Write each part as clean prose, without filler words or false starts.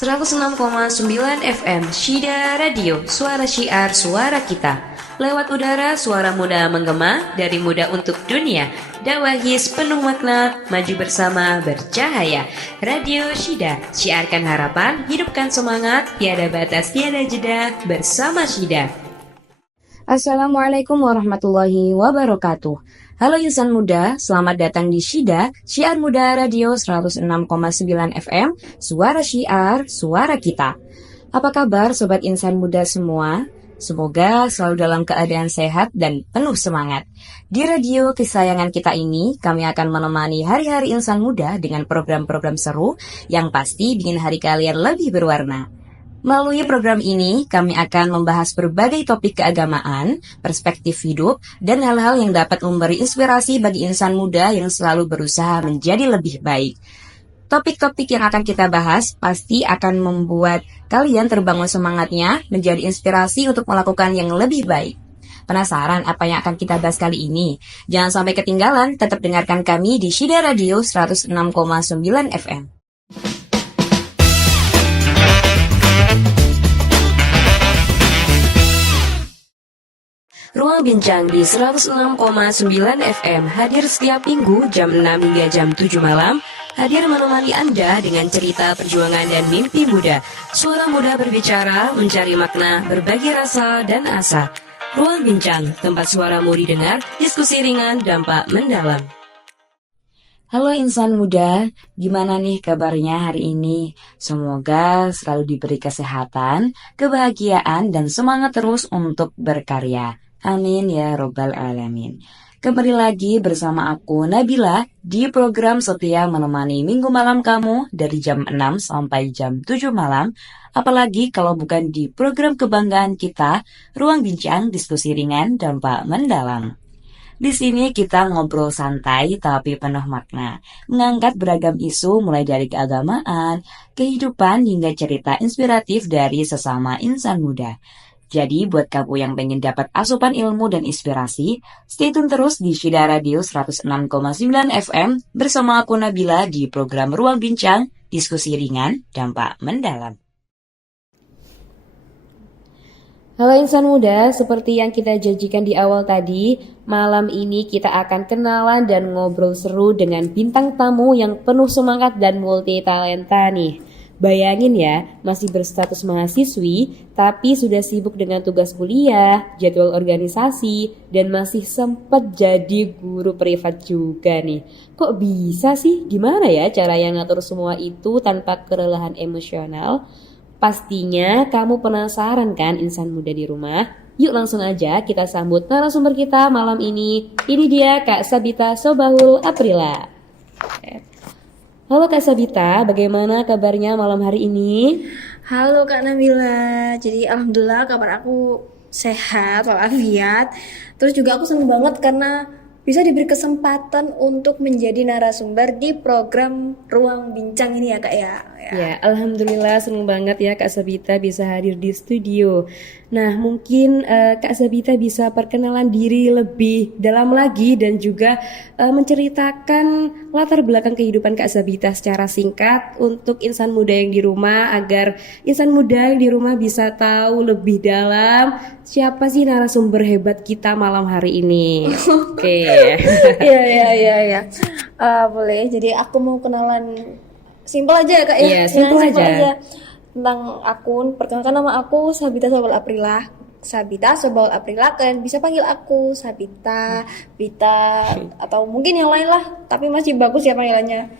106,9 FM Syida Radio, suara syiar, suara kita. Lewat udara, suara muda menggema, dari muda untuk dunia. Dakwah his penuh makna, maju bersama bercahaya. Radio Syida, syiarkan harapan, hidupkan semangat, tiada batas, tiada jeda, bersama Syida. Assalamualaikum warahmatullahi wabarakatuh. Halo insan muda, selamat datang di Syida, Syiar Muda Radio 106,9 FM, suara syiar, suara kita. Apa kabar sobat insan muda semua? Semoga selalu dalam keadaan sehat dan penuh semangat. Di radio kesayangan kita ini, kami akan menemani hari-hari insan muda dengan program-program seru yang pasti bikin hari kalian lebih berwarna. Melalui program ini, kami akan membahas berbagai topik keagamaan, perspektif hidup, dan hal-hal yang dapat memberi inspirasi bagi insan muda yang selalu berusaha menjadi lebih baik. Topik-topik yang akan kita bahas pasti akan membuat kalian terbangun semangatnya, menjadi inspirasi untuk melakukan yang lebih baik. Penasaran apa yang akan kita bahas kali ini? Jangan sampai ketinggalan, tetap dengarkan kami di Syida Radio 106,9 FM. Ruang Bincang di 106,9 FM hadir setiap minggu jam 6 hingga jam 7 malam. Hadir menemani Anda dengan cerita perjuangan dan mimpi muda. Suara muda berbicara, mencari makna, berbagi rasa dan asa. Ruang Bincang, tempat suaramu didengar, diskusi ringan, dampak mendalam. Halo insan muda, gimana nih kabarnya hari ini? Semoga selalu diberi kesehatan, kebahagiaan, dan semangat terus untuk berkarya. Amin ya robbal alamin. Kembali lagi bersama aku Nabila di program setia menemani minggu malam kamu dari jam 6 sampai jam 7 malam. Apalagi kalau bukan di program kebanggaan kita, Ruang Bincang, diskusi ringan, dampak mendalam. Di sini kita ngobrol santai tapi penuh makna, mengangkat beragam isu mulai dari keagamaan, kehidupan hingga cerita inspiratif dari sesama insan muda. Jadi buat kamu yang pengen dapat asupan ilmu dan inspirasi, stay tune terus di Syida Radio 106,9 FM bersama aku Nabila di program Ruang Bincang, diskusi ringan, dampak mendalam. Halo insan muda, seperti yang kita janjikan di awal tadi, malam ini kita akan kenalan dan ngobrol seru dengan bintang tamu yang penuh semangat dan multi talenta nih. Bayangin ya, masih berstatus mahasiswi, tapi sudah sibuk dengan tugas kuliah, jadwal organisasi, dan masih sempat jadi guru privat juga nih. Kok bisa sih? Gimana ya cara yang ngatur semua itu tanpa kelelahan emosional? Pastinya kamu penasaran kan insan muda di rumah? Yuk langsung aja kita sambut narasumber kita malam ini. Ini dia Kak Sabita Sobahul Aprila. Halo Kak Sabita, bagaimana kabarnya malam hari ini? Halo Kak Nabila, jadi alhamdulillah kabar aku sehat walafiat. Terus juga aku senang banget karena bisa diberi kesempatan untuk menjadi narasumber di program Ruang Bincang ini ya Kak ya. Ya, alhamdulillah senang banget ya Kak Sabita bisa hadir di studio. Nah, mungkin Kak Sabita bisa perkenalan diri lebih dalam lagi dan juga menceritakan latar belakang kehidupan Kak Sabita secara singkat untuk insan muda yang di rumah, agar insan muda yang di rumah bisa tahu lebih dalam siapa sih narasumber hebat kita malam hari ini. Oke. Iya. Boleh. Jadi aku mau kenalan simpel aja ya Kak ya. Iya, simpel aja. Tentang akun, perkenalkan nama aku Sabita Sobahul Aprila. Sabita Sobahul Aprila, kalian bisa panggil aku Sabita, Bita, atau mungkin yang lain lah, tapi masih bagus ya panggilannya.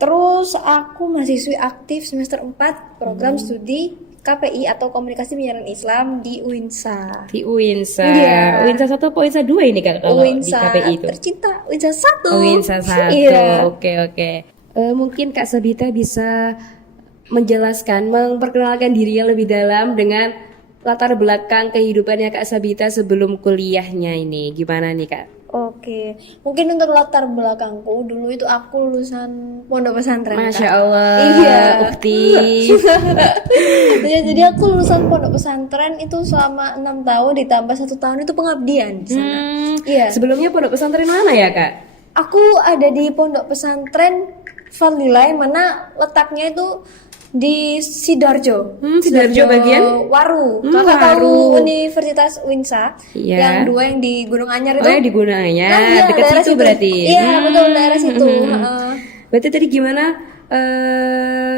Terus aku mahasiswi aktif semester 4 program studi KPI atau Komunikasi Penyiaran Islam di UINSA. Di UINSA. Iya. UINSA 1 atau UINSA 2 ini Kak kalau UINSA di KPI itu? tercinta, UINSA 1. UINSA 1. Iya. Oke. Mungkin Kak Sabita bisa menjelaskan, memperkenalkan dirinya lebih dalam dengan latar belakang kehidupannya Kak Sabita sebelum kuliahnya ini. Gimana nih Kak? Oke, mungkin untuk latar belakangku, dulu itu aku lulusan pondok pesantren. Masya Kak. Allah, Iya. ukti. Ya, jadi aku lulusan pondok pesantren itu selama 6 tahun ditambah 1 tahun itu pengabdian di sana. Iya. Sebelumnya pondok pesantren mana ya Kak? Aku ada di pondok pesantren Fadlillah, mana letaknya itu Di Sidoarjo. Sidoarjo bagian? Waru. Waru. Kakak tahu Universitas Winsa? Iya. Yang dua yang di Gunung Anyar itu? Oh, ya di Gunung Anyar, Nah, iya, dekat daerah situ berarti. Iya, betul daerah situ. Heeh. Berarti tadi gimana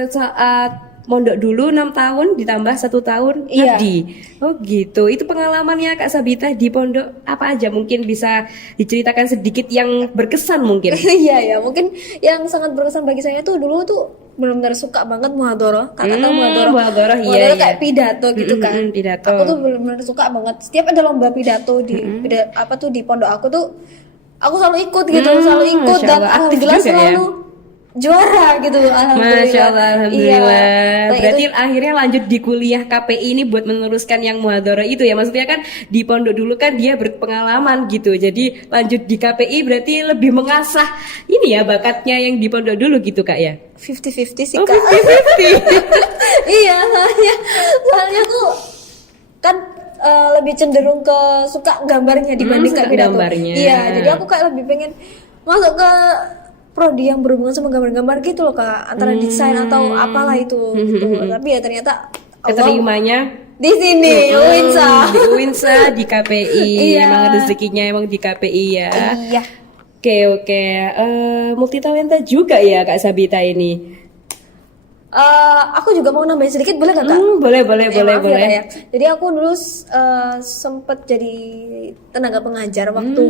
saat mondok dulu 6 tahun ditambah 1 tahun Iya. ngabdi. Oh gitu. Itu pengalamannya Kak Sabita di pondok apa aja? Mungkin bisa diceritakan sedikit yang berkesan mungkin. Iya ya, mungkin yang sangat berkesan bagi saya tuh dulu tuh benar-benar suka banget muhadharah. Kakak tahu muhadharah? Muhadharah, iya, Muhadharah iya. kayak pidato gitu kan. Pidato. Aku tuh benar-benar suka banget. Setiap ada lomba pidato di apa tuh di pondok aku tuh aku selalu ikut gitu, selalu ikut Masya dan Allah, aktif alhamdulillah juga ya? selalu juara gitu. Alhamdulillah. Masya Allah, alhamdulillah. Iya. Nah, Berarti itu- akhirnya lanjut di kuliah KPI ini buat meneruskan yang muhadharah itu ya. Maksudnya kan di pondok dulu kan dia berpengalaman gitu. Jadi lanjut di KPI berarti lebih mengasah ini ya bakatnya yang di pondok dulu gitu Kak ya. 50-50 sih Oh, Kak. 50-50. Iya, soalnya aku kan lebih cenderung ke suka gambarnya dibanding suka kayak pidato. gambarnya. Iya, jadi aku kayak lebih pengen masuk ke prodi yang berhubungan sama gambar-gambar gitu loh Kak, antara desain atau apalah itu gitu. Tapi ya ternyata Allah Keterimanya di sini Winsa. di Uinsa di KPI. Iya. Emang rezekinya emang di KPI ya. Iya. Oke. Multi talenta juga ya Kak Sabita ini. Aku juga mau nambahin sedikit boleh gak Kak? Boleh. Maaf ya, Kak, ya. Jadi aku dulu sempet jadi tenaga pengajar waktu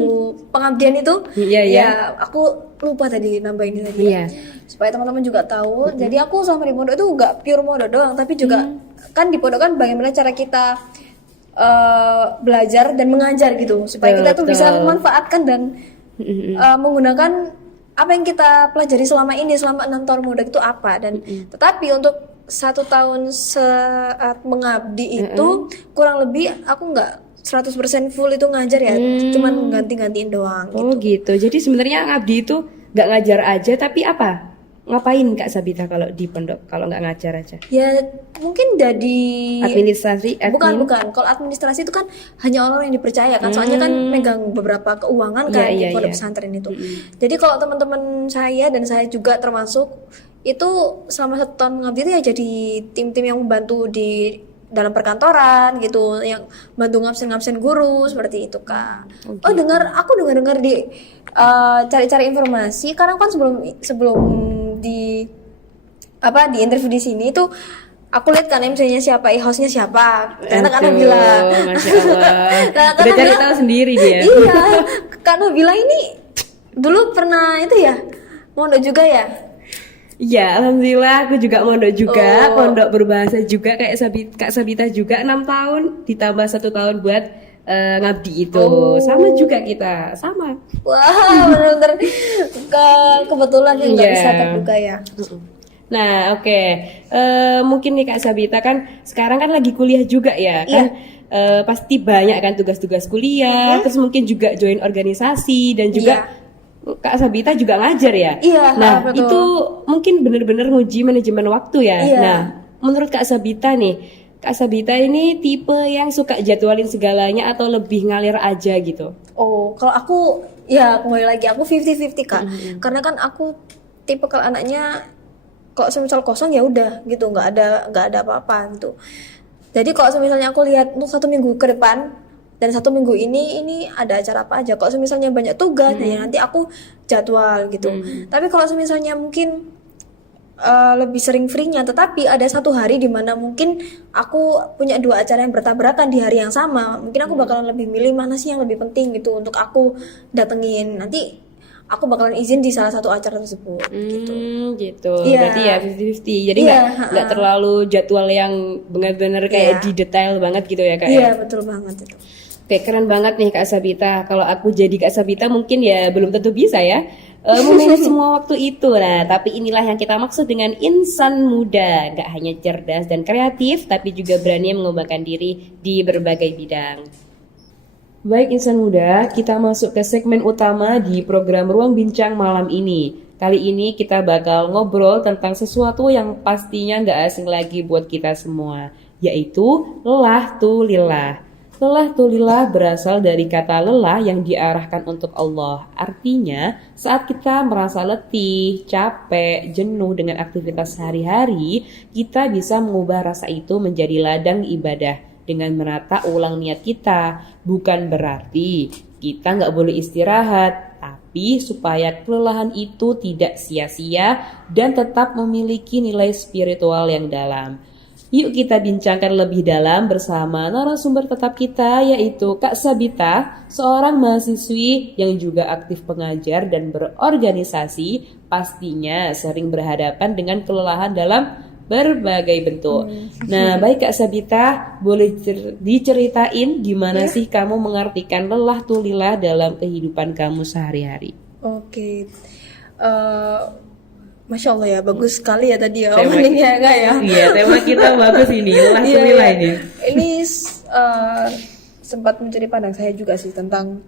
pengabdian itu. Iya. Ya, aku lupa tadi nambahin tadi. Iya. Supaya teman-teman juga tahu. Jadi aku selama di pondok itu gak pure mondok doang, tapi juga kan di pondok kan bagaimana cara kita belajar dan mengajar gitu, supaya kita tuh bisa Betul. memanfaatkan dan menggunakan apa yang kita pelajari selama ini selama 6 tahun mondok itu apa dan tetapi untuk 1 tahun saat mengabdi itu kurang lebih aku nggak 100% full itu ngajar ya, cuman ganti-gantiin doang Oh gitu. Jadi sebenarnya ngabdi itu nggak ngajar aja, tapi apa? Ngapain Kak Sabita kalau di pondok? Kalau nggak ngajar aja? ya mungkin jadi Administrasi, admin? bukan kalau administrasi itu kan hanya orang yang dipercaya kan, soalnya kan megang beberapa keuangan kan Iya, di pondok iya. pesantren itu. Jadi kalau teman-teman saya dan saya juga termasuk itu selama 1 tahun mengabdi itu ya jadi tim-tim yang membantu di dalam perkantoran gitu, yang bantu ngabsen guru seperti itu Kak. Oh aku dengar di cari-cari informasi karena kan sebelum di interview di sini tuh aku lihat kan MC-nya siapa, hostnya siapa. Ternyata Kak Nabila. Masya Allah. Nah, Kak Udah cari Nabila- tahu sendiri dia. Iya, Kak Nabila ini dulu pernah itu ya mondok juga ya. Iya, alhamdulillah aku juga mondok juga, Oh. pondok berbahasa juga kayak Kak Sabita juga 6 tahun ditambah 1 tahun buat ngabdi itu. Oh. Sama juga kita, sama. Wah, benar-benar kebetulan yang nggak Iya. bisa terduga ya. Nah, oke. Mungkin nih Kak Sabita kan sekarang kan lagi kuliah juga ya kan. Pasti banyak kan tugas-tugas kuliah, terus mungkin juga join organisasi dan juga Kak Sabita juga ngajar ya. Iya, Nah, betul. itu mungkin benar-benar nguji manajemen waktu ya. Iya. Nah, menurut Kak Sabita nih, Kak Sabita ini tipe yang suka jadwalin segalanya atau lebih ngalir aja gitu? Oh, kalau aku ya kembali lagi aku 50-50 Kak. Karena kan aku tipe kalau anaknya kok semisal kosong ya udah gitu, nggak ada apa-apa gitu. Jadi kalau misalnya aku lihat untuk 1 minggu ke depan dan 1 minggu ini ada acara apa aja. Kalau misalnya banyak tugas ya nanti aku jadwal gitu. Tapi kalau misalnya mungkin lebih sering free-nya, tetapi ada 1 hari di mana mungkin aku punya 2 acara yang bertabrakan di hari yang sama, mungkin aku bakalan lebih milih mana sih yang lebih penting gitu untuk aku datengin. Nanti aku bakalan izin di salah satu acara tersebut gitu. Gitu. Iya. Berarti ya 50-50. Jadi Iya, nggak terlalu jadwal yang benar-benar kayak di detail banget gitu ya Kak ya? Iya, betul banget itu. Oke, keren banget nih Kak Sabita. Kalau aku jadi Kak Sabita mungkin ya belum tentu bisa ya memanage semua waktu itu. Nah, tapi inilah yang kita maksud dengan insan muda. Gak hanya cerdas dan kreatif, tapi juga berani mengembangkan diri di berbagai bidang. Baik insan muda, kita masuk ke segmen utama di program Ruang Bincang malam ini. Kali ini kita bakal ngobrol tentang sesuatu yang pastinya gak asing lagi buat kita semua, yaitu lelah tu lillah. Lelah tulilah berasal dari kata lelah yang diarahkan untuk Allah. Artinya, saat kita merasa letih, capek, jenuh dengan aktivitas sehari-hari, kita bisa mengubah rasa itu menjadi ladang ibadah dengan menata ulang niat kita. Bukan berarti kita nggak boleh istirahat, tapi supaya kelelahan itu tidak sia-sia dan tetap memiliki nilai spiritual yang dalam. Yuk kita bincangkan lebih dalam bersama narasumber tetap kita, yaitu Kak Sabita, seorang mahasiswi yang juga aktif pengajar dan berorganisasi, pastinya sering berhadapan dengan kelelahan dalam berbagai bentuk. Nah, baik Kak Sabita, boleh diceritain gimana sih kamu mengartikan lelah tulilah dalam kehidupan kamu sehari-hari? Oke. Masya Allah ya, bagus sekali ya tadi ya openingnya enggak ya? Iya, tema kita bagus ini, lelah tulilah ini. Ini sempat mencuri pandang saya juga sih tentang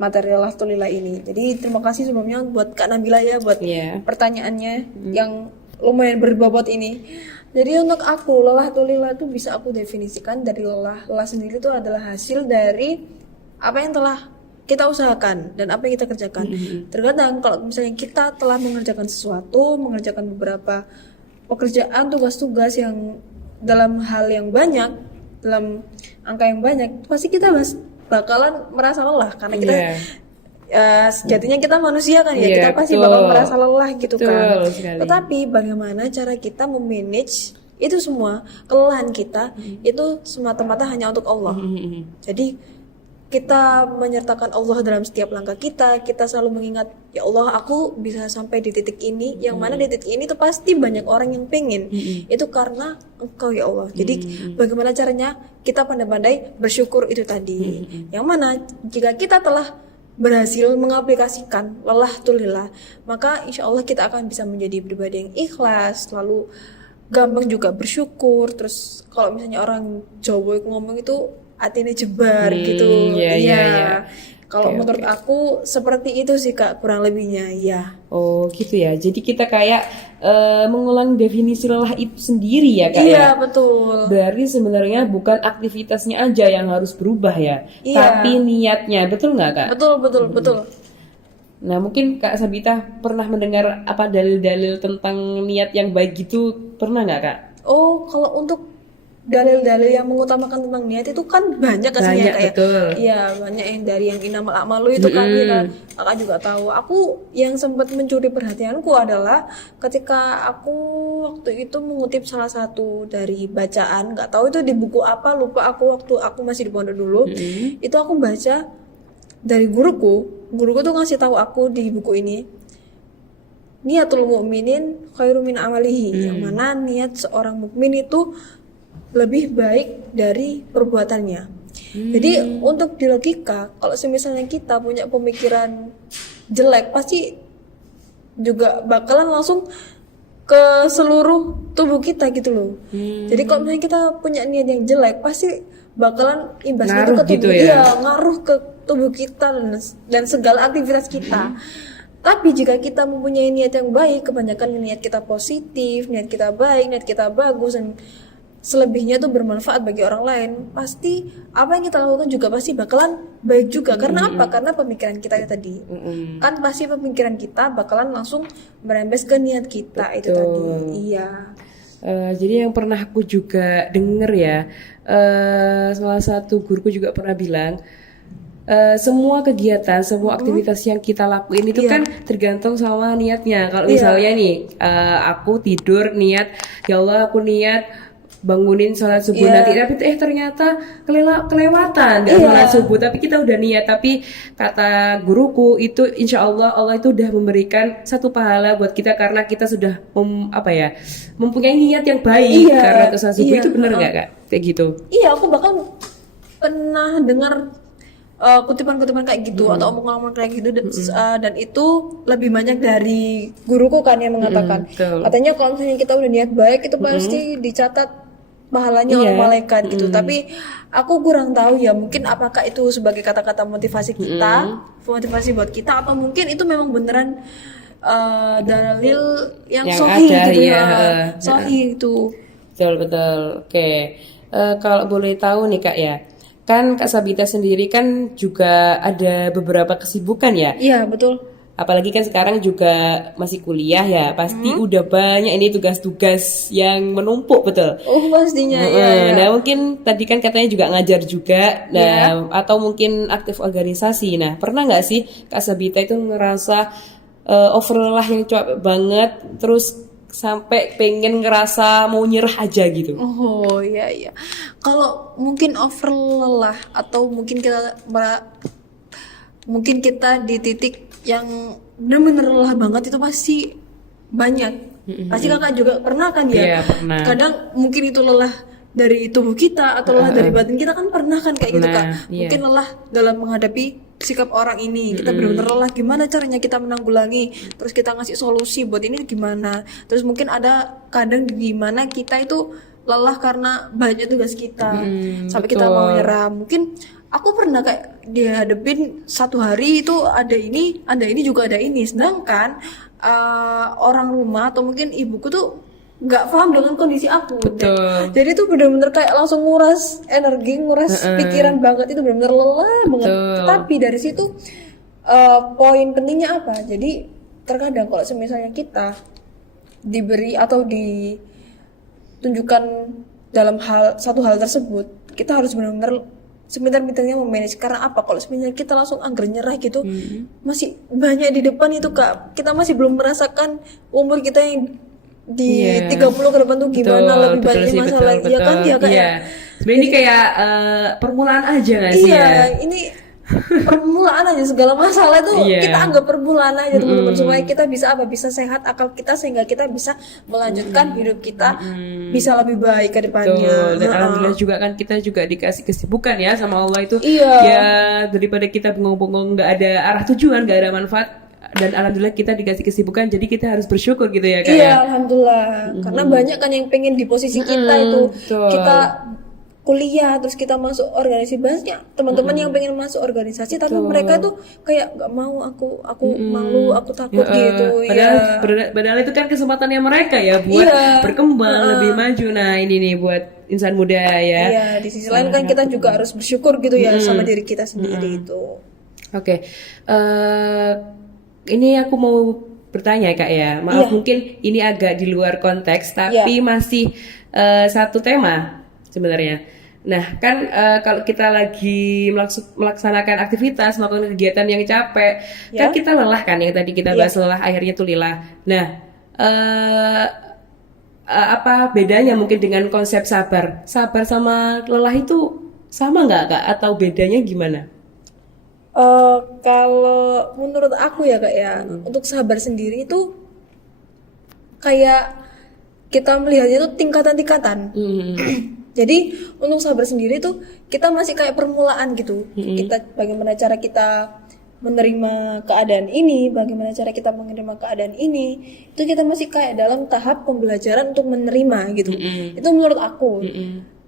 materi lelah tulilah ini. Jadi terima kasih sebelumnya buat Kak Nabila ya buat pertanyaannya yang lumayan berbobot ini. Jadi untuk aku lelah tulilah itu bisa aku definisikan dari lelah sendiri itu adalah hasil dari apa yang telah kita usahakan dan apa yang kita kerjakan. Terkadang kalau misalnya kita telah mengerjakan sesuatu, mengerjakan beberapa pekerjaan, tugas-tugas yang dalam hal yang banyak, dalam angka yang banyak, pasti kita bakalan merasa lelah karena kita sejatinya kita manusia kan ya, kita pasti bakal merasa lelah gitu kan. Tetapi bagaimana cara kita memanage itu semua kelelahan kita itu semata-mata hanya untuk Allah. Jadi kita menyertakan Allah dalam setiap langkah kita selalu mengingat, ya Allah aku bisa sampai di titik ini, yang mana di titik ini tuh pasti banyak orang yang pengen, itu karena Engkau ya Allah. Jadi bagaimana caranya kita pandai-pandai bersyukur itu tadi, yang mana jika kita telah berhasil mengaplikasikan lelah tulilah, maka insya Allah kita akan bisa menjadi pribadi yang ikhlas, lalu gampang juga bersyukur. Terus kalau misalnya orang Jawa ngomong itu hatinya jebar gitu. Kalau menurut aku seperti itu sih Kak, kurang lebihnya ya. Oh gitu ya. Jadi kita kayak mengulang definisi lelah itu sendiri ya Kak ya. Iya betul. Berarti sebenarnya bukan aktivitasnya aja yang harus berubah ya, tapi niatnya, betul nggak Kak? Betul. Nah mungkin Kak Sabita pernah mendengar apa dalil-dalil tentang niat yang baik gitu, pernah nggak Kak? Oh kalau untuk dalil-dalil yang mengutamakan tentang niat itu kan banyak aslinya kayak banyak yang dari yang inamal a'malu itu kan kakak juga tahu. Aku yang sempat mencuri perhatianku adalah ketika aku waktu itu mengutip salah satu dari bacaan, nggak tahu itu di buku apa, lupa aku waktu aku masih di pondok dulu. Itu aku baca dari guruku tuh ngasih tahu aku di buku ini, niatul mu'minin khairu min amalihi, yang mana niat seorang mukmin itu lebih baik dari perbuatannya. Jadi untuk di logika, kalau misalnya kita punya pemikiran jelek, pasti juga bakalan langsung ke seluruh tubuh kita gitu loh. Jadi kalau misalnya kita punya niat yang jelek, pasti bakalan imbasnya itu ke tubuh, ngaruh ke tubuh kita dan segala aktivitas kita. Tapi jika kita mempunyai niat yang baik, kebanyakan niat kita positif, niat kita baik, niat kita bagus, dan selebihnya tuh bermanfaat bagi orang lain, pasti apa yang kita lakukan juga pasti bakalan baik juga. Karena apa? Karena pemikiran kita tadi kan pasti pemikiran kita bakalan langsung merembes ke niat kita. Itu tadi. Jadi yang pernah aku juga denger ya, salah satu guruku juga pernah bilang, semua kegiatan, semua aktivitas yang kita lakuin itu kan tergantung sama niatnya. Kalau misalnya nih, aku tidur niat, ya Allah aku niat bangunin sholat subuh nanti, tapi ternyata kelewatan nggak sholat subuh, tapi kita udah niat. Tapi kata guruku itu insya Allah itu udah memberikan satu pahala buat kita karena kita sudah mempunyai niat yang baik karena sholat subuh. Itu benar nggak Kak kayak gitu? Iya, aku bahkan pernah dengar kutipan-kutipan kayak gitu atau omongan-omongan kayak gitu, dan itu lebih banyak dari guruku kan yang mengatakan, katanya kalau misalnya kita udah niat baik itu pasti dicatat pahalanya oleh malaikat gitu. Tapi aku kurang tahu ya, mungkin apakah itu sebagai kata-kata motivasi kita, motivasi buat kita, atau mungkin itu memang beneran dalil yang sahih gitu sahih itu. Betul. Oke. Kalau boleh tahu nih Kak ya, kan Kak Sabita sendiri kan juga ada beberapa kesibukan ya. Iya, betul. Apalagi kan sekarang juga masih kuliah ya, pasti udah banyak ini tugas-tugas yang menumpuk, betul. Oh, pastinya ya. Nah, mungkin tadi kan katanya juga ngajar juga, nah atau mungkin aktif organisasi. Nah, pernah nggak sih Kak Sabita itu ngerasa overlelah yang capek banget, terus sampai pengen ngerasa mau nyerah aja gitu? Oh, iya iya. Kalau mungkin over lelah atau mungkin kita di titik yang benar-benar lelah banget, itu pasti banyak. Pasti kakak juga pernah kan ya? Iya, pernah. Kadang mungkin itu lelah dari tubuh kita atau lelah dari batin kita, kan pernah kan kayak gitu kak. Iya. Mungkin lelah dalam menghadapi sikap orang ini, kita benar-benar lelah, gimana caranya kita menanggulangi, terus kita ngasih solusi buat ini gimana. Terus mungkin ada kadang gimana kita itu lelah karena banyak tugas kita, sampai kita mau nyerah. Mungkin aku pernah kayak dihadapin satu hari itu ada ini juga ada ini, sedangkan orang rumah atau mungkin ibuku tuh nggak paham dengan kondisi aku. Betul. Jadi tuh bener-bener kayak langsung nguras energi, nguras pikiran banget, itu bener-bener lelah banget. Tapi dari situ poin pentingnya apa? Jadi terkadang kalau misalnya kita diberi atau ditunjukkan dalam satu hal tersebut, kita harus benar-benar sebentar-bentarnya memanage. Karena apa? Kalau sebenarnya kita langsung anggar nyerah gitu, masih banyak di depan itu kak. Kita masih belum merasakan umur kita yang di 30 ke depan tuh gimana, lebih banyak masalah. Iya kan ya kak ya. Sebenarnya ini kayak permulaan aja nggak sih ya? Iya, ini permulaan aja, segala masalah tuh kita anggap permulaan aja teman-teman, supaya kita bisa sehat akal kita, sehingga kita bisa melanjutkan hidup kita bisa lebih baik ke depannya. Dan alhamdulillah juga kan kita juga dikasih kesibukan ya sama Allah itu. Iya. Ya daripada kita bengong-bengong nggak ada arah tujuan, nggak ada manfaat, dan alhamdulillah kita dikasih kesibukan, jadi kita harus bersyukur gitu ya kak. Iya, alhamdulillah. Karena banyak kan yang pengen di posisi kita itu. Betul. Kita kuliah terus kita masuk organisasi, banyak teman-teman yang pengen masuk organisasi, tapi mereka tuh kayak nggak mau, aku malu, aku takut gitu. Padahal itu kan kesempatannya mereka ya buat berkembang lebih maju. Nah ini nih buat insan muda ya. Iya, di sisi lain kan kita juga harus bersyukur gitu ya sama diri kita sendiri itu. Oke. Ini aku mau bertanya kak ya, maaf mungkin ini agak di luar konteks, tapi masih satu tema sebenarnya. Nah kan kalau kita lagi melaksanakan aktivitas, melakukan kegiatan yang capek, kan kita lelah kan, yang tadi kita bahas lelah, akhirnya tuh lelah. Nah apa bedanya mungkin dengan konsep sabar? Sabar sama lelah itu sama nggak kak? Atau bedanya gimana? Kalau menurut aku ya kak ya, untuk sabar sendiri itu kayak kita melihatnya itu tingkatan-tingkatan. Jadi untuk sabar sendiri tuh kita masih kayak permulaan gitu. Kita bagaimana cara kita menerima keadaan ini, bagaimana cara kita menerima keadaan ini, itu kita masih kayak dalam tahap pembelajaran untuk menerima gitu. Itu menurut aku.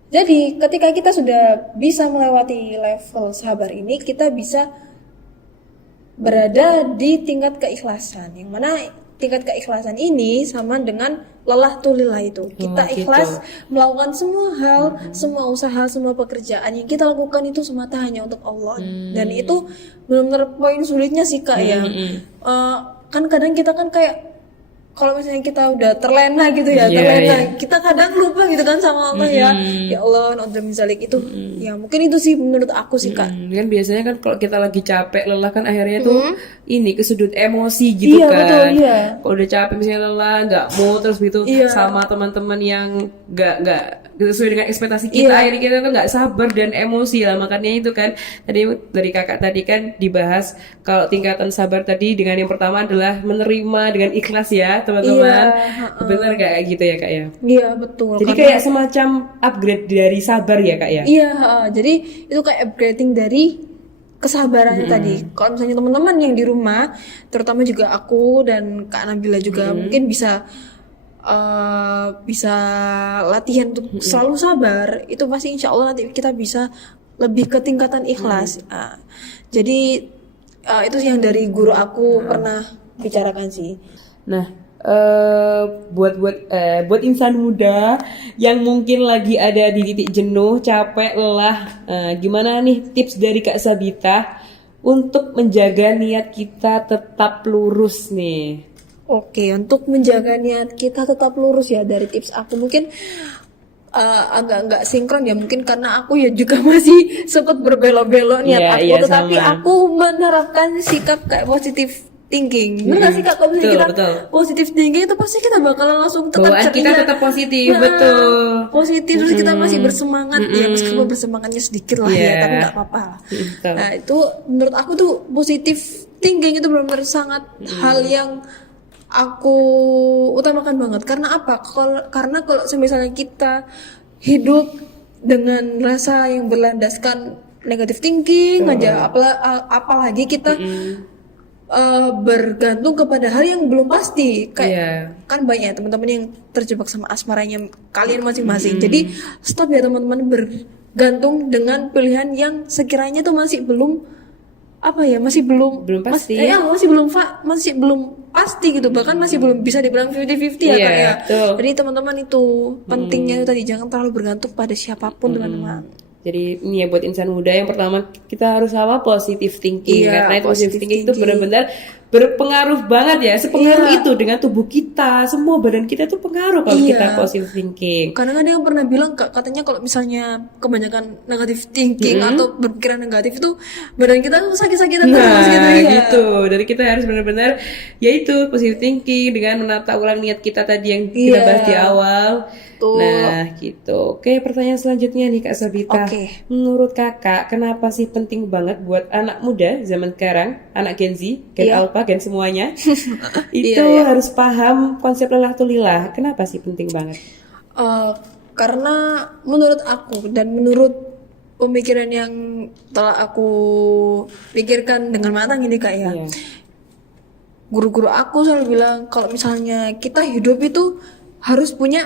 Jadi ketika kita sudah bisa melewati level sabar ini, kita bisa berada di tingkat keikhlasan, yang mana tingkat keikhlasan ini sama dengan lelah tu lillah itu. Kita ikhlas melakukan semua hal, semua usaha, semua pekerjaan yang kita lakukan itu semata hanya untuk Allah. Dan itu benar-benar poin sulitnya sih kak ya. Kan kadang kita kan kayak kalau misalnya kita udah terlena gitu ya, kita kadang lupa gitu kan sama Allah ya. Ya Allah, naudzubillah min dzalik itu. Ya mungkin itu sih menurut aku sih kak. Kan biasanya kan kalau kita lagi capek, lelah kan akhirnya tuh ini kesudut emosi gitu kan. Betul, iya. Kalau udah capek misalnya lelah, nggak mau terus gitu sama teman-teman yang nggak sesuai dengan ekspektasi kita, akhirnya kita tuh nggak sabar dan emosi lah. Makanya itu kan tadi dari kakak tadi kan dibahas kalau tingkatan sabar tadi dengan yang pertama adalah menerima dengan ikhlas ya teman-teman. Benar gak kayak gitu ya kak ya? Iya betul. Jadi kayak semacam upgrade dari sabar ya kak ya? Iya, jadi itu kayak upgrading dari kesabarannya tadi. Kalau misalnya teman-teman yang di rumah, terutama juga aku dan Kak Nabila juga mungkin bisa latihan untuk selalu sabar, itu pasti insya Allah nanti kita bisa lebih ke tingkatan ikhlas. Jadi itu yang dari guru aku pernah bicarakan sih. Nah buat insan muda yang mungkin lagi ada di titik jenuh, capek, lelah, gimana nih tips dari Kak Sabita untuk menjaga niat kita tetap lurus nih? Oke, untuk menjaga niat kita tetap lurus ya, dari tips aku mungkin agak nggak sinkron ya, mungkin karena aku ya juga masih sempat berbelok-belok niat Iya, aku, iya, tetapi sama. aku menerapkan sikap kayak positive thinking. Benar nggak sih Kak, kalau misalnya Betul, kita betul. positive thinking itu pasti kita bakalan langsung tetap Bawaan kita ceria. tetap positif, Nah, betul. positif, terus kita masih bersemangat ya, meskipun bersemangatnya sedikit lah ya, Iya. tapi nggak apa-apa lah. Betul. Nah itu menurut aku tuh positive thinking itu benar-benar sangat hal yang aku utamakan banget. Karena apa? Karena kalau misalnya kita hidup dengan rasa yang berlandaskan negative thinking aja, apalagi kita bergantung kepada hal yang belum pasti, kayak Iya. kan banyak ya teman-teman yang terjebak sama asmaranya kalian masing-masing. Jadi stop ya teman-teman bergantung dengan pilihan yang sekiranya tuh masih belum masih belum pasti. masih belum pasti gitu, bahkan masih belum bisa dibilang 50-50 ya Iya, Kak ya. betul. Jadi teman-teman itu pentingnya itu tadi, jangan terlalu bergantung pada siapapun teman-teman. Jadi ini ya buat insan muda, yang pertama kita harus positive thinking, Iya, karena itu positive positive thinking itu thinking. benar-benar berpengaruh banget ya, sepengaruh Iya. itu dengan tubuh kita, semua badan kita tuh pengaruh kalau Iya. kita positive thinking. Kadang ada yang pernah bilang Kak, katanya kalau misalnya kebanyakan negative thinking atau berpikiran negatif itu badan kita tuh sakit-sakitan terus Nah, gitu ya. gitu. Dari kita harus benar-benar yaitu positive thinking dengan menata ulang niat kita tadi yang kita Iya. bahas di awal. Betul. Nah, gitu. Oke, pertanyaan selanjutnya nih Kak Sabita. Oke. Menurut Kakak, kenapa sih penting banget buat anak muda zaman sekarang, anak Gen Z, Gen Iya. Alpha, Gen semuanya, itu Iya, iya. harus paham konsep lelah tulilah. Kenapa sih penting banget? Karena menurut aku dan menurut pemikiran yang telah aku pikirkan dengan matang ini Kak ya, Iya. guru-guru aku selalu bilang kalau misalnya kita hidup itu harus punya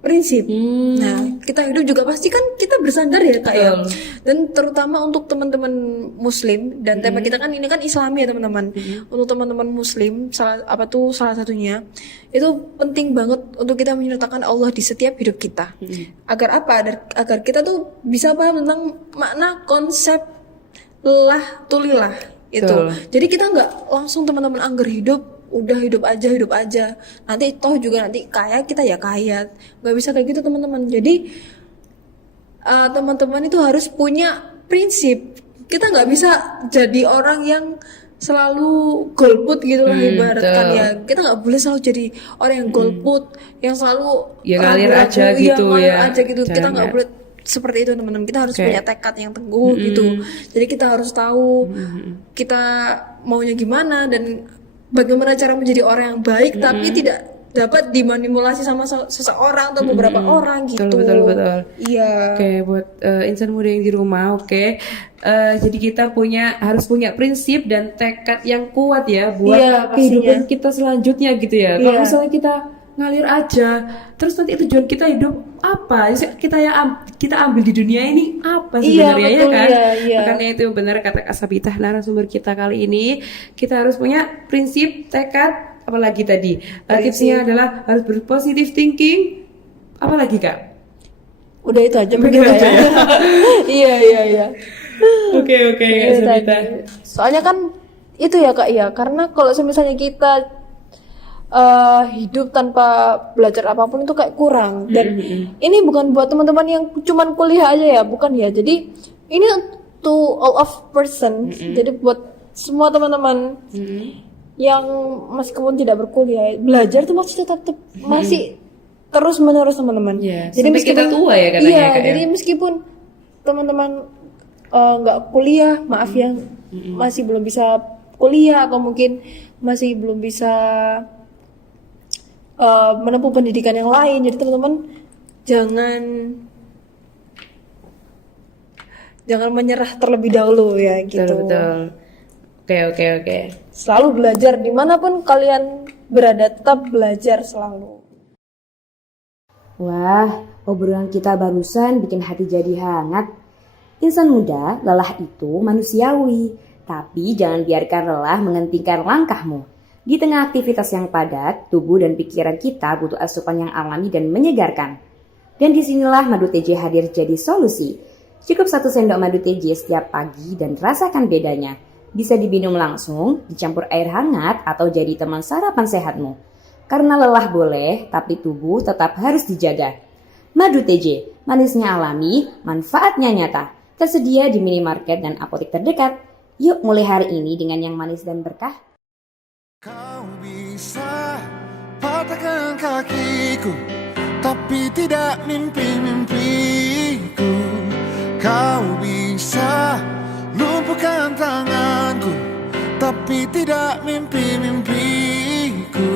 prinsip. Nah, kita hidup juga pasti kan kita bersandar ya Kak ya. Betul. Dan terutama untuk teman-teman Muslim, dan tema kita kan ini kan Islami ya teman-teman. Untuk teman-teman Muslim, salah satunya itu penting banget untuk kita menyertakan Allah di setiap hidup kita. Agar apa? Agar kita tuh bisa paham tentang makna konsep lelah tulilah itu. Betul. Jadi kita nggak langsung teman-teman anggar hidup udah hidup aja nanti toh juga nanti kaya kita ya kaya, nggak bisa kayak gitu teman-teman. Jadi teman-teman itu harus punya prinsip. Kita nggak bisa jadi orang yang selalu golput gitu lah ibaratkan betul. ya. Kita nggak boleh selalu jadi orang yang golput, yang selalu Ya, ngalir ragu-ragu, aja iya, gitu ngalir ya. aja gitu. Kita Jangan. nggak boleh seperti itu teman-teman. Kita harus Oke. punya tekad yang teguh gitu. Jadi kita harus tahu kita maunya gimana dan bagaimana cara menjadi orang yang baik tapi tidak dapat dimanipulasi sama seseorang atau beberapa orang gitu. Betul. Iya. Oke, buat insan muda yang di rumah, oke. Jadi kita harus punya prinsip dan tekad yang kuat ya buat Iya, kehidupan pastinya. kita selanjutnya gitu ya. Kalau Iya. misalnya kita ngalir aja, terus nanti tujuan kita hidup apa? Kita ambil di dunia ini apa Iya, sebenarnya ya betul, kan? iya. Makanya itu benar kata Kak Sabita, narasumber kita kali ini. Kita harus punya prinsip, tekad, apalagi tadi tipsnya adalah harus berpositive thinking. Apalagi Kak? Udah itu aja mungkin Udah aja ya. Iya. Oke, Kak Itu Sabita. tadi. Soalnya kan itu ya Kak ya, karena kalau misalnya kita hidup tanpa belajar apapun itu kayak kurang. Dan ini bukan buat teman-teman yang cuman kuliah aja ya, bukan ya. Jadi ini to all of person. Jadi buat semua teman-teman yang meskipun tidak berkuliah, belajar tuh masih masih terus menerus teman-teman. Iya, sampai kita tua ya katanya, Iya, Kak, ya. jadi meskipun teman-teman nggak kuliah, maaf ya, masih belum bisa kuliah atau mungkin masih belum bisa menempuh pendidikan yang lain. Jadi teman-teman jangan menyerah terlebih dahulu ya gitu. Betul. Oke. Selalu belajar dimanapun kalian berada, tetap belajar selalu. Wah, obrolan kita barusan bikin hati jadi hangat. Insan muda, lelah itu manusiawi. Tapi jangan biarkan lelah menghentikan langkahmu. Di tengah aktivitas yang padat, tubuh dan pikiran kita butuh asupan yang alami dan menyegarkan. Dan disinilah madu TJ hadir jadi solusi. Cukup 1 sendok madu TJ setiap pagi dan rasakan bedanya. Bisa diminum langsung, dicampur air hangat, atau jadi teman sarapan sehatmu. Karena lelah boleh, tapi tubuh tetap harus dijaga. Madu TJ, manisnya alami, manfaatnya nyata. Tersedia di minimarket dan apotek terdekat. Yuk mulai hari ini dengan yang manis dan berkah. Kau bisa patahkan kakiku, tapi tidak mimpi-mimpiku. Kau bisa lumpuhkan tanganku, tapi tidak mimpi-mimpiku.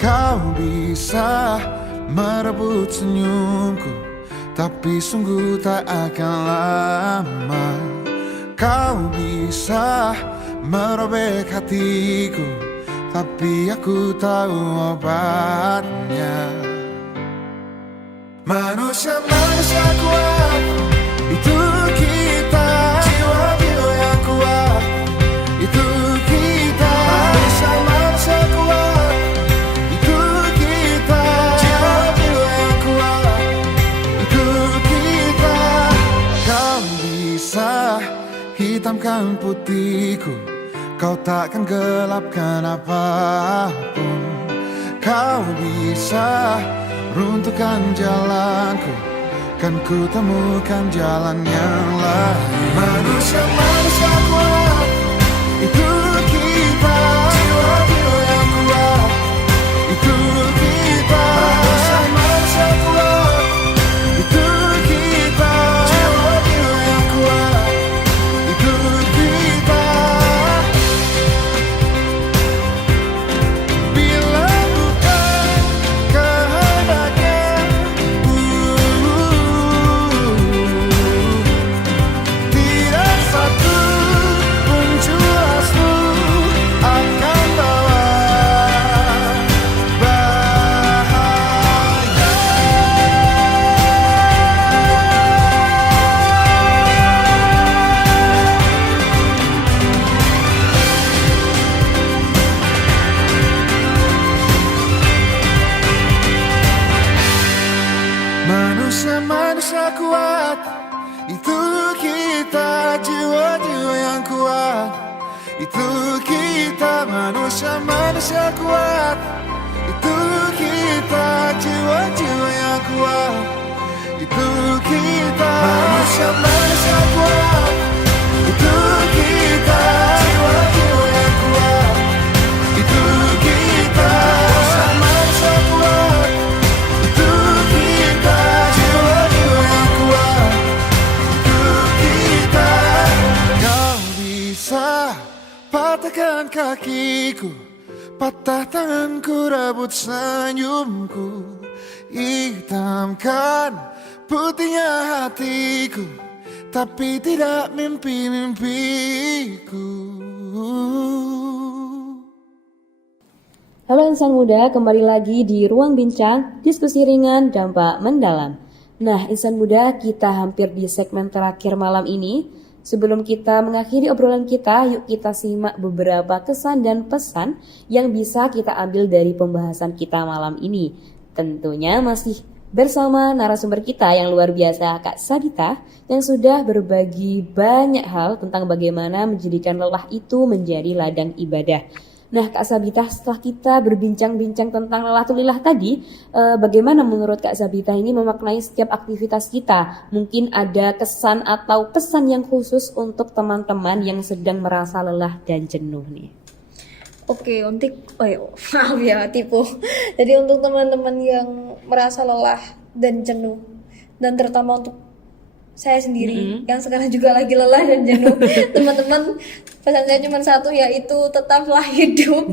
Kau bisa merebut senyumku, tapi sungguh tak akan lama. Kau bisa merobek hatiku, tapi aku tahu obatnya. Manusia-manusia kuat, itu kita. Jiwa-jiwa yang kuat, itu kita. Manusia-manusia kuat, itu kita. Jiwa-jiwa yang kuat, itu kita. Kau bisa hitamkan putihku, kau takkan gelapkan apapun. Kau bisa runtuhkan jalanku, kan ku temukan jalan yang lain. Manusia-manusia kuat, itu kita. Jiwa-jiwa yang kuat, itu kita. Manusia-manusia kuat, itu kita. Jiwa-jiwa yang kuat, itu kita. Bila bukan kehendaknya, tidak satu pun jelasmu akan bawa bahaya. Manusia-manusia kuat, itu kita. Jiwa-jiwa yang kuat, itu kita. Manusia-manusia kuat, itu kita. Jiwa-jiwa yang kuat, itu kita. Manusia-manusia kuat, itu kita. Jiwa-jiwa yang kuat, itu kita. Manusia-manusia kuat, itu kita. Jiwa-jiwa yang kuat, itu kita. Kau bisa patahkan kakiku, patah tanganku, rebut senyumku, hitamkan putihnya hatiku, tapi tidak mimpi-mimpiku. Halo insan muda, kembali lagi di Ruang Bincang, diskusi ringan, dampak mendalam. Nah insan muda, kita hampir di segmen terakhir malam ini. Sebelum kita mengakhiri obrolan kita, yuk kita simak beberapa kesan dan pesan yang bisa kita ambil dari pembahasan kita malam ini. Tentunya masih bersama narasumber kita yang luar biasa, Kak Sabita, yang sudah berbagi banyak hal tentang bagaimana menjadikan lelah itu menjadi ladang ibadah. Nah Kak Sabita, setelah kita berbincang-bincang tentang lelah-tulillah tadi, bagaimana menurut Kak Sabita ini memaknai setiap aktivitas kita? Mungkin ada kesan atau pesan yang khusus untuk teman-teman yang sedang merasa lelah dan jenuh nih. Oke, untuk maaf ya tipu. Jadi untuk teman-teman yang merasa lelah dan jenuh, dan terutama untuk saya sendiri yang sekarang juga lagi lelah dan jenuh, teman-teman, pesan saya cuma satu, yaitu tetaplah hidup.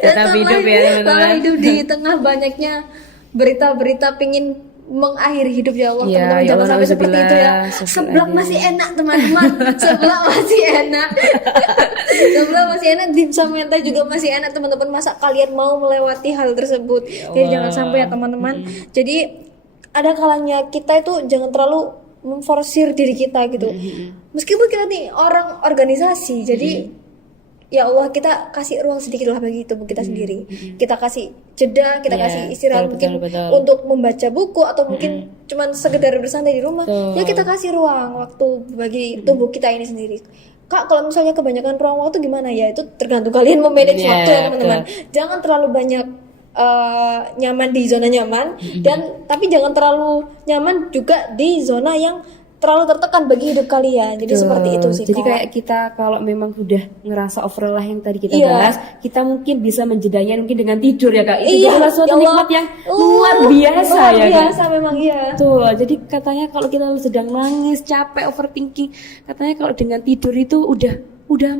Tetap hidup ya teman-teman. Tetaplah hidup di tengah banyaknya berita-berita pingin mengakhiri hidup, ya Allah. Ya, Teman-teman ya jangan Allah, sampai seperti itu ya. Astagfirullah. Seblak masih enak teman-teman. Seblak masih enak. Seblak masih enak, dimsum mentai juga masih enak teman-teman. Masa kalian mau melewati hal tersebut? Jadi jangan sampai ya teman-teman. Jadi ada kalanya kita itu jangan terlalu memforsir diri kita gitu. Meskipun kita nih orang organisasi, jadi ya Allah kita kasih ruang sedikit lah bagi tubuh kita sendiri. Kita kasih jeda, kita Iya, kasih istirahat betul, mungkin betul. untuk membaca buku atau mungkin cuman sekedar bersantai di rumah. Betul. Ya kita kasih ruang waktu bagi tubuh kita ini sendiri. Kak, kalau misalnya kebanyakan ruang waktu gimana ya? Itu tergantung kalian memanage Iya, waktu ya teman-teman. Jangan terlalu banyak nyaman di zona nyaman dan tapi jangan terlalu nyaman juga di zona yang terlalu tertekan bagi hidup kalian. Jadi seperti itu sih. Jadi Kak. kayak kita kalau memang sudah ngerasa overlah yang tadi kita Iya. bahas, kita mungkin bisa menjedanya mungkin dengan tidur ya Kak. Itu Iya, adalah suatu ya Allah. nikmat yang luar biasa luar ya Kak. biasa memang iya. Betul. Jadi katanya kalau kita sedang nangis, capek, overthinking, katanya kalau dengan tidur itu udah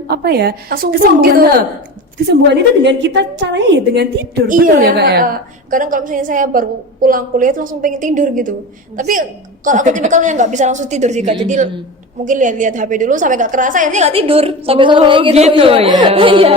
apa ya? Langsung plong gitu. Kesembuhan itu dengan kita caranya ya dengan tidur, betul ya Kak ya? Kadang kalau misalnya saya baru pulang kuliah itu langsung pengen tidur gitu. Tapi kalau aku tipikalnya nggak bisa langsung tidur sih Kak. Jadi mungkin lihat-lihat HP dulu sampai nggak kerasa ya nggak tidur sampai sore gitu. Ya. Iya.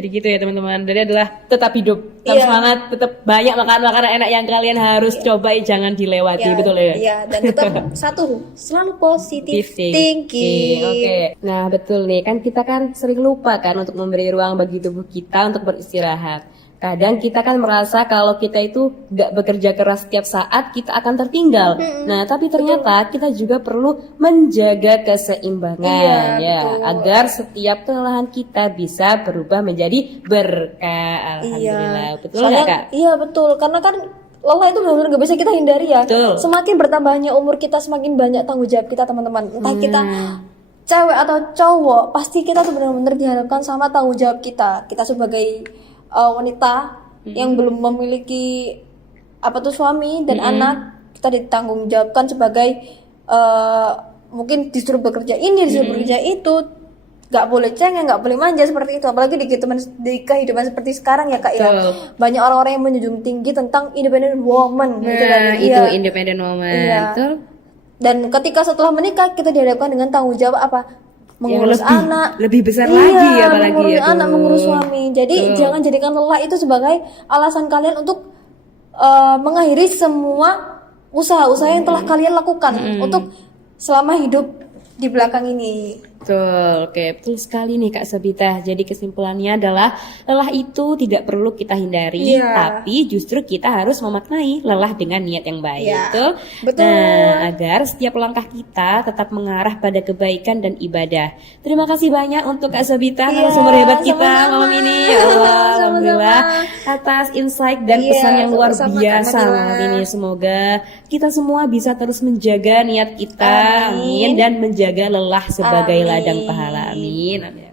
Jadi gitu ya teman-teman. Jadi adalah tetap hidup, tetap Iya. semangat, tetap banyak makanan enak yang kalian harus cobai, jangan dilewati, betul ya? Iya, dan tetap satu selalu positive thinking. Oke. Nah betul nih, kan kita kan sering lupa kan untuk memberi ruang bagi tubuh kita untuk beristirahat. Kadang kita kan merasa kalau kita itu gak bekerja keras setiap saat kita akan tertinggal. Nah tapi ternyata kita juga perlu menjaga keseimbangan Iya, betul. agar setiap kelelahan kita bisa berubah menjadi berkah. Alhamdulillah. Betul Soalnya, nggak Kak? Iya betul, karena kan lelah itu benar-benar gak bisa kita hindari ya. Betul. Semakin bertambahnya umur kita, semakin banyak tanggung jawab kita teman-teman. Entah kita cewek atau cowok, pasti kita tuh benar-benar dihadapkan sama tanggung jawab kita. Kita sebagai wanita yang belum memiliki apa tuh suami dan anak, kita ditanggung jawabkan sebagai mungkin disuruh bekerja ini, disuruh bekerja itu. Nggak boleh cengeng, nggak boleh manja seperti itu, apalagi di kehidupan seperti sekarang ya Kak ya. Betul. Banyak orang-orang yang menjunjung tinggi tentang independent woman gitu kan. Nah, itu Iya. independent woman. Iya. Betul. Dan ketika setelah menikah kita dihadapkan dengan tanggung jawab apa? Mengurus lebih- anak, lebih besar lagi ya, apalagi mengurus ya, anak, tuh. mengurus suami. Jadi jangan jadikan lelah itu sebagai alasan kalian untuk mengakhiri semua usaha-usaha yang telah kalian lakukan untuk selama hidup di belakang ini. Betul, oke, betul sekali nih Kak Sabita. Jadi kesimpulannya adalah lelah itu tidak perlu kita hindari, Iya. tapi justru kita harus memaknai lelah dengan niat yang baik. Iya, Betul? betul. Nah, agar setiap langkah kita tetap mengarah pada kebaikan dan ibadah. Terima kasih banyak untuk Kak Sabita, Iya, narasumber hebat kita sama-sama. malam ini. Ya Allah, Sama-sama. alhamdulillah atas insight dan Iya, pesan yang luar sama-sama, Kak biasa Nabila. malam ini. Semoga kita semua bisa terus menjaga niat kita, amin, dan menjaga lelah sebagai Amin. ladang pahala. Amin. Amin.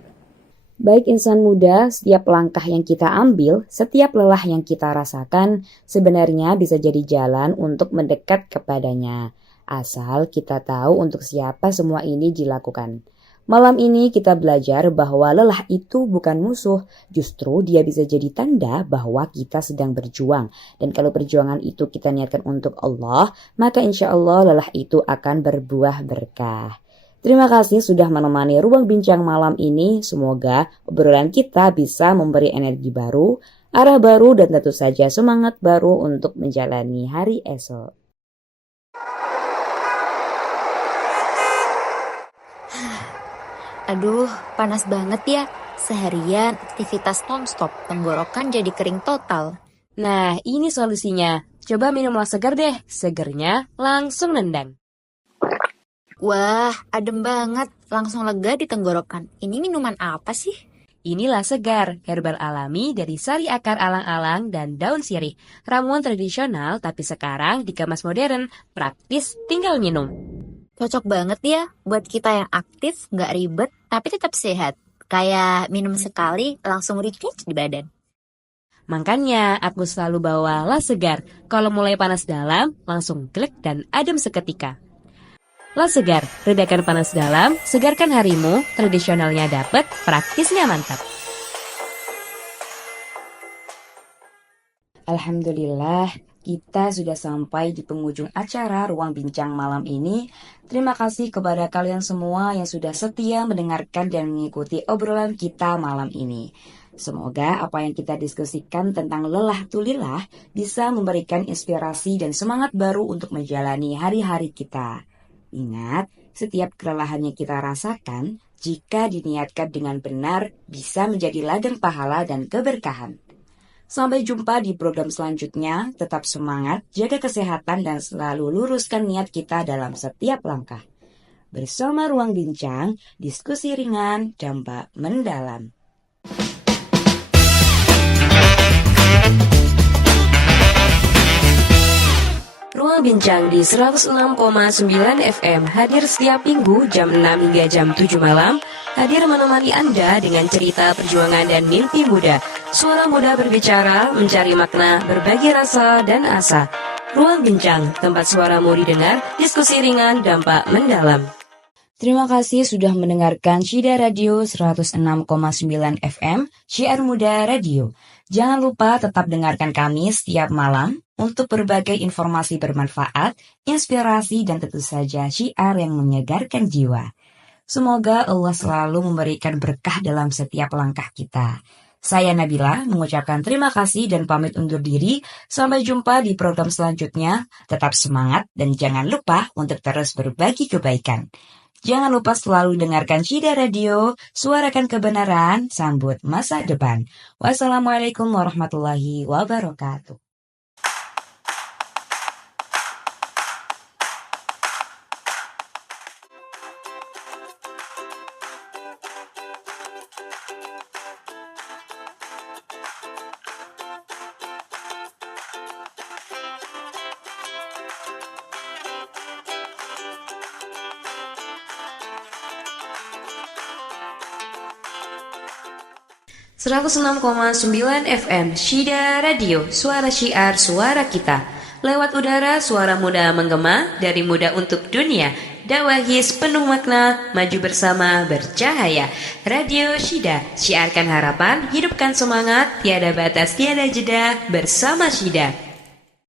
Baik insan muda, setiap langkah yang kita ambil, setiap lelah yang kita rasakan, sebenarnya bisa jadi jalan untuk mendekat kepadanya. Asal kita tahu untuk siapa semua ini dilakukan. Malam ini kita belajar bahwa lelah itu bukan musuh, justru dia bisa jadi tanda bahwa kita sedang berjuang. Dan kalau perjuangan itu kita niatkan untuk Allah, maka insya Allah lelah itu akan berbuah berkah. Terima kasih sudah menemani ruang bincang malam ini. Semoga obrolan kita bisa memberi energi baru, arah baru, dan tentu saja semangat baru untuk menjalani hari esok. Aduh, panas banget ya. Seharian aktivitas non-stop, tenggorokan jadi kering total. Nah, ini solusinya. Coba minumlah segar deh. Segernya langsung nendang. Wah, adem banget. Langsung lega di tenggorokan. Ini minuman apa sih? Inilah segar, herbal alami dari sari akar alang-alang dan daun sirih. Ramuan tradisional tapi sekarang dikemas modern, praktis tinggal minum. Cocok banget ya buat kita yang aktif, nggak ribet, tapi tetap sehat. Kayak minum sekali langsung recharge di badan. Makanya aku selalu bawa La Segar. Kalau mulai panas dalam, langsung glek dan adem seketika. La Segar, redakan panas dalam, segarkan harimu, tradisionalnya dapet, praktisnya mantap. Alhamdulillah, kita sudah sampai di penghujung acara Ruang Bincang malam ini. Terima kasih kepada kalian semua yang sudah setia mendengarkan dan mengikuti obrolan kita malam ini. Semoga apa yang kita diskusikan tentang lelah tulilah bisa memberikan inspirasi dan semangat baru untuk menjalani hari-hari kita. Ingat, setiap kelelahan yang kita rasakan jika diniatkan dengan benar bisa menjadi ladang pahala dan keberkahan. Sampai jumpa di program selanjutnya, tetap semangat, jaga kesehatan dan selalu luruskan niat kita dalam setiap langkah. Bersama Ruang Bincang, diskusi ringan, dampak mendalam. Ruang Bincang di 106,9 FM hadir setiap minggu jam 6 hingga jam 7 malam. Hadir menemani Anda dengan cerita perjuangan dan mimpi muda. Suara muda berbicara, mencari makna, berbagi rasa dan asa. Ruang Bincang, tempat suaramu didengar, diskusi ringan, dampak mendalam. Terima kasih sudah mendengarkan Syida Radio 106,9 FM, Syiar Muda Radio. Jangan lupa tetap dengarkan kami setiap malam untuk berbagai informasi bermanfaat, inspirasi, dan tentu saja syiar yang menyegarkan jiwa. Semoga Allah selalu memberikan berkah dalam setiap langkah kita. Saya Nabila mengucapkan terima kasih dan pamit undur diri. Sampai jumpa di program selanjutnya. Tetap semangat dan jangan lupa untuk terus berbagi kebaikan. Jangan lupa selalu dengarkan Syida Radio, suarakan kebenaran, sambut masa depan. Wassalamualaikum warahmatullahi wabarakatuh. FM Syida Radio, suara syiar, suara kita. Lewat udara, suara muda menggema, dari muda untuk dunia. Dakwah his penuh makna, maju bersama bercahaya. Radio Syida, syiarkan harapan, hidupkan semangat, tiada batas, tiada jeda, bersama Syida.